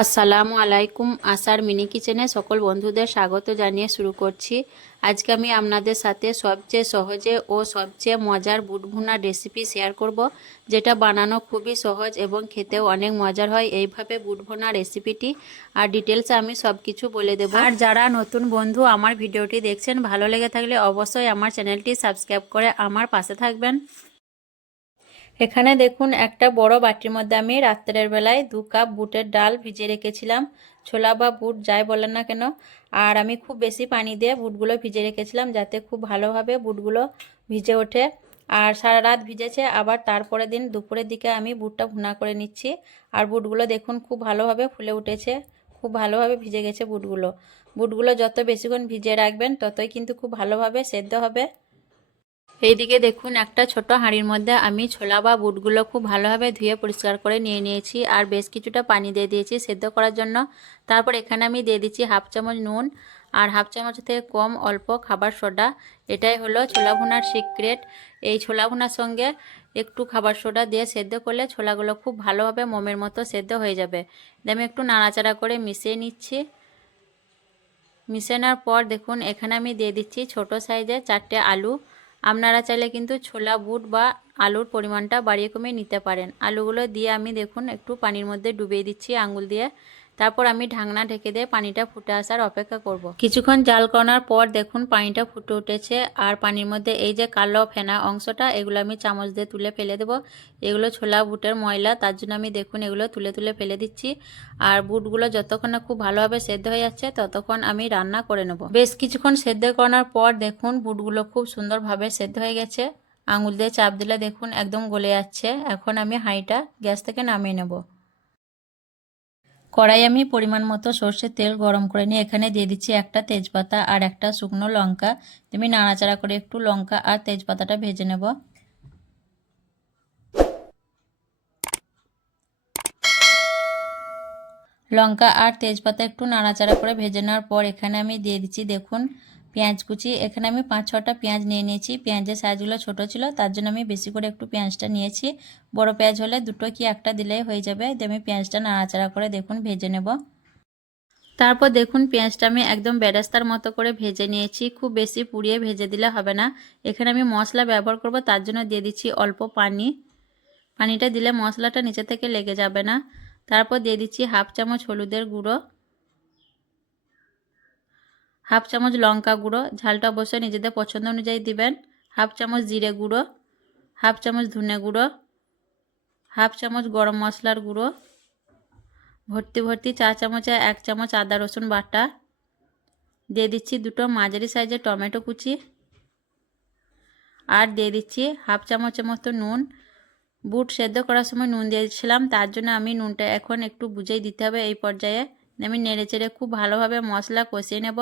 আসসালামু আলাইকুম। আশার মিনি কিচেনে সকল বন্ধুদের স্বাগত জানিয়ে শুরু করছি। আজকে আমি আপনাদের সাথে সবচেয়ে সহজে ও সবচেয়ে মজার বুট ভুনা রেসিপি শেয়ার করব, যেটা বানানো খুবই সহজ এবং খেতেও অনেক মজার হয়। এইভাবে বুট ভুনা রেসিপিটি আর ডিটেলসে আমি সব কিছু বলে দেব। আর যারা নতুন বন্ধু আমার ভিডিওটি দেখছেন, ভালো লেগে থাকলে অবশ্যই আমার চ্যানেলটি সাবস্ক্রাইব করে আমার পাশে থাকবেন। এখানে দেখুন একটা বড় বাটির মধ্যে আমি রাত্রের বেলায় 2 কাপ বুটের ডাল ভিজিয়ে রেখেছিলাম। ছোলা বা বুট যাই বলেন না কেন। আর আমি খুব বেশি পানি দিয়ে বুটগুলো ভিজিয়ে রেখেছিলাম, যাতে খুব ভালোভাবে বুটগুলো ভিজে ওঠে। আর সারা রাত ভিজেছে। আবার তারপরের দিন দুপুরের দিকে আমি বুটটা ভুনা করে নিচ্ছি। আর বুটগুলো দেখুন খুব ভালোভাবে ফুলে উঠেছে, খুব ভালোভাবে ভিজে গেছে বুটগুলো যত বেশিক্ষণ ভিজিয়ে রাখবেন ততই কিন্তু খুব ভালোভাবে সেদ্ধ হবে। এইদিকে দেখুন একটা ছোট হাঁড়ির মধ্যে আমি ছোলা বা বুটগুলো খুব ভালোভাবে ধুয়ে পরিষ্কার করে নিয়ে নিয়েছি। আর বেশ কিছুটা পানি দিয়ে দিয়েছি সেদ্ধ করার জন্য। তারপর এখানে আমি দিয়ে দিচ্ছি হাফ চামচ নুন আর হাফ চামচ থেকে কম অল্প খাবার সোডা। এটাই হলো ছোলা ভুনার সিক্রেট। এই ছোলা ভুনার সঙ্গে একটু খাবার সোডা দিয়ে সেদ্ধ করলে ছোলাগুলো খুব ভালোভাবে মোমের মতো সেদ্ধ হয়ে যাবে। আমি একটু নাড়াচাড়া করে মিশিয়ে নিচ্ছি। মিশানোর পর দেখুন এখানে আমি দিয়ে দিচ্ছি ছোট সাইজের 4টে আলু। আপনারা চাইলে কিন্তু ছোলা বুট বা আলুর পরিমাণটা বাড়িয়ে কমিয়ে নিতে পারেন। আলুগুলো দিয়ে আমি দেখুন একটু পানির মধ্যে ডুবিয়ে দিচ্ছি আঙুল দিয়ে। তারপর আমি ঢাকনা ঢেকে দিয়ে পানিটা ফুটে আসার অপেক্ষা করব। কিছুক্ষণ জাল করার পর দেখুন পানিটা ফুটে উঠেছে। আর পানির মধ্যে এই যে কালো ফেনা অংশটা, এগুলো আমি চামচ দিয়ে তুলে ফেলে দেব। এগুলো ছোলা বুটের ময়লা, তার জন্য আমি দেখুন এগুলো তুলে তুলে ফেলে দিচ্ছি। আর বুটগুলো যতক্ষণ না খুব ভালোভাবে সেদ্ধ হয়ে যাচ্ছে ততক্ষণ আমি রান্না করে নেব। বেশ কিছুক্ষণ সেদ্ধ করার পর দেখুন বুটগুলো খুব সুন্দরভাবে সেদ্ধ হয়ে গেছে। আঙুল দিয়ে চাপ দিলে দেখুন একদম গলে যাচ্ছে। এখন আমি হাঁড়িটা গ্যাস থেকে নামিয়ে নেব। কড়াই আমি পরিমাণ মতো সর্ষের তেল গরম করে নিয়ে এখানে দিয়ে দিচ্ছি একটা তেজপাতা আর একটা শুকনো লঙ্কা। আমি নাড়াচাড়া করে একটু লঙ্কা আর তেজপাতাটা ভেজে নেব। লঙ্কা আর তেজপাতা একটু নাড়াচাড়া করে ভেজে নেওয়ার পর এখানে আমি দিয়ে দিচ্ছি দেখুন পেঁয়াজ কুচি। এখানে আমি 5-6টা পেঁয়াজ নিয়ে নিয়েছি। পেঁয়াজের সাইজগুলো ছোট ছিল, তার জন্য আমি বেশি করে একটু পেঁয়াজটা নিয়েছি। বড় পেঁয়াজ হলে দুটো কি একটা দিলেই হয়ে যাবে। আমি পেঁয়াজটা নাড়াচাড়া করে দেখুন ভেজে নেব। তারপর দেখুন পেঁয়াজটা আমি একদম বেরেস্তার মতো করে ভেজে নিয়েছি। খুব বেশি পুড়িয়ে ভেজে দিলে হবে না। এখানে আমি মশলা ব্যবহার করব, তার জন্য দিয়ে দিচ্ছি অল্প পানি। পানিটা দিলে মশলাটা নিচে থেকে লেগে যাবে না। তারপর দিয়ে দিচ্ছি হাফ চামচ হলুদের গুঁড়ো, হাফ চামচ লঙ্কা গুঁড়ো, ঝালটা অবশ্যই নিজেদের পছন্দ অনুযায়ী দিবেন। হাফ চামচ জিরে গুঁড়ো, হাফ চামচ ধনে গুঁড়ো, হাফ চামচ গরম মশলার গুঁড়ো, ভর্তি 4 চামচে 1 চামচ আদা রসুন বাটা, দিয়ে দিচ্ছি দুটো মাঝারি সাইজের টমেটো কুচি, আর দিয়ে দিচ্ছি হাফ চামচের মতো নুন। বুট সেদ্ধ করার সময় নুন দিয়েছিলাম, তার জন্য আমি নুনটা এখন একটু বুঝেই দিতে হবে। এই পর্যায়ে আমি নেড়েচেড়ে খুব ভালোভাবে মশলা কষিয়ে নেব।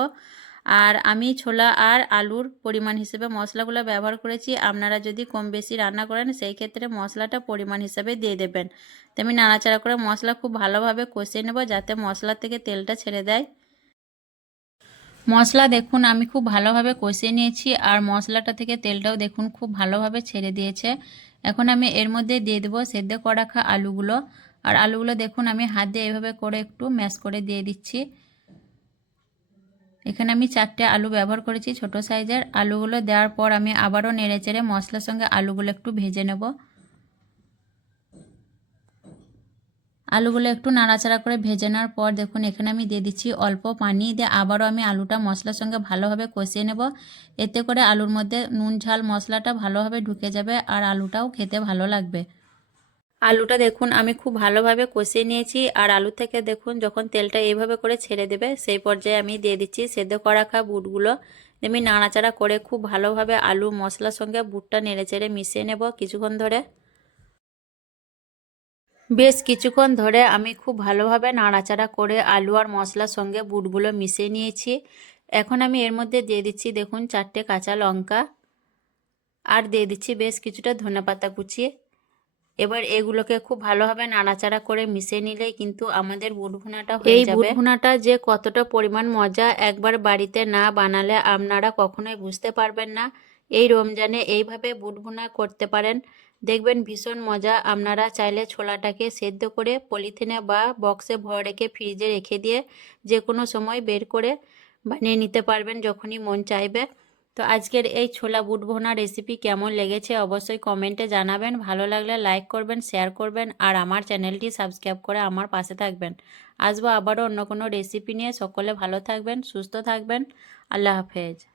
আর আমি ছোলা আর আলুর পরিমাণ হিসেবে মশলাগুলো ব্যবহার করেছি। আপনারা যদি কম বেশি রান্না করেন সেই ক্ষেত্রে মশলাটা পরিমাণ হিসেবে দিয়ে দেবেন। আমি নাড়াচাড়া করে মশলা খুব ভালোভাবে কষিয়ে নেব, যাতে মশলা থেকে তেলটা ছেড়ে দেয়। মশলা দেখুন আমি খুব ভালোভাবে কষিয়ে নিয়েছি, আর মশলাটা থেকে তেলটাও দেখুন খুব ভালোভাবে ছেড়ে দিয়েছে। এখন আমি এর মধ্যে দিয়ে দেবো সেদ্ধ করে রাখা আলুগুলো। আর আলুগুলো দেখুন আমি হাত দিয়ে এভাবে করে একটু ম্যাশ করে দিয়ে দিচ্ছি। এখানে আমি 4টে আলু ব্যবহার করেছি ছোট সাইজের। আলুগুলো দেওয়ার পর আমি আবারও নেড়েচেড়ে মশলার সঙ্গে আলুগুলো একটু ভেজে নেব। আলুগুলো একটু নাড়াচাড়া করে ভেজে নেওয়ার পর দেখুন এখানে আমি দিয়ে দিচ্ছি অল্প পানি দিয়ে আবারও আমি আলুটা মশলার সঙ্গে ভালোভাবে কষিয়ে নেব। এতে করে আলুর মধ্যে নুন ঝাল মশলাটা ভালোভাবে ঢুকে যাবে আর আলুটাও খেতে ভালো লাগবে। আলুটা দেখুন আমি খুব ভালোভাবে কষিয়ে নিয়েছি। আর আলু থেকে দেখুন যখন তেলটা এইভাবে করে ছেড়ে দেবে সেই পর্যায়ে আমি দিয়ে দিচ্ছি সেদ্ধ করা রাখা বুটগুলো। আমি নাড়াচাড়া করে খুব ভালোভাবে আলু মশলার সঙ্গে বুটটা নেড়েচেড়ে মিশিয়ে নেব কিছুক্ষণ ধরে। বেশ কিছুক্ষণ ধরে আমি খুব ভালোভাবে নাড়াচাড়া করে আলু আর মশলার সঙ্গে বুটগুলো মিশিয়ে নিয়েছি। এখন আমি এর মধ্যে দিয়ে দিচ্ছি দেখুন 4টে কাঁচা লঙ্কা, আর দিয়ে দিচ্ছি বেশ কিছুটা ধনেপাতা কুচি। এবার এগুলোকে খুব ভালোভাবে নাড়াচাড়া করে মিশিয়ে নিলেই কিন্তু আমাদের বুট ভুনাটা হয়ে যাবে। এই বুট ভুনাটা যে কতটা পরিমাণ মজা, একবার বাড়িতে না বানালে আপনারা কখনোই বুঝতে পারবেন না। এই রমজানে এইভাবে বুট ভুনা করতে পারেন, দেখবেন ভীষণ মজা। আপনারা চাইলে ছোলাটাকে সেদ্ধ করে পলিথিনে বা বক্সে ভরে রেখে ফ্রিজে রেখে দিয়ে যে কোনো সময় বের করে বানিয়ে নিতে পারবেন যখনই মন চাইবে। তো আজকের এই ছোলা বুট ভুনা রেসিপি কেমন লেগেছে অবশ্যই কমেন্টে জানাবেন। ভালো লাগলে লাইক করবেন, শেয়ার করবেন আর আমার চ্যানেলটি সাবস্ক্রাইব করে আমার পাশে থাকবেন। আসবো আবারও অন্য কোনো রেসিপি নিয়ে। সকলে ভালো থাকবেন, সুস্থ থাকবেন। আল্লাহ হাফেজ।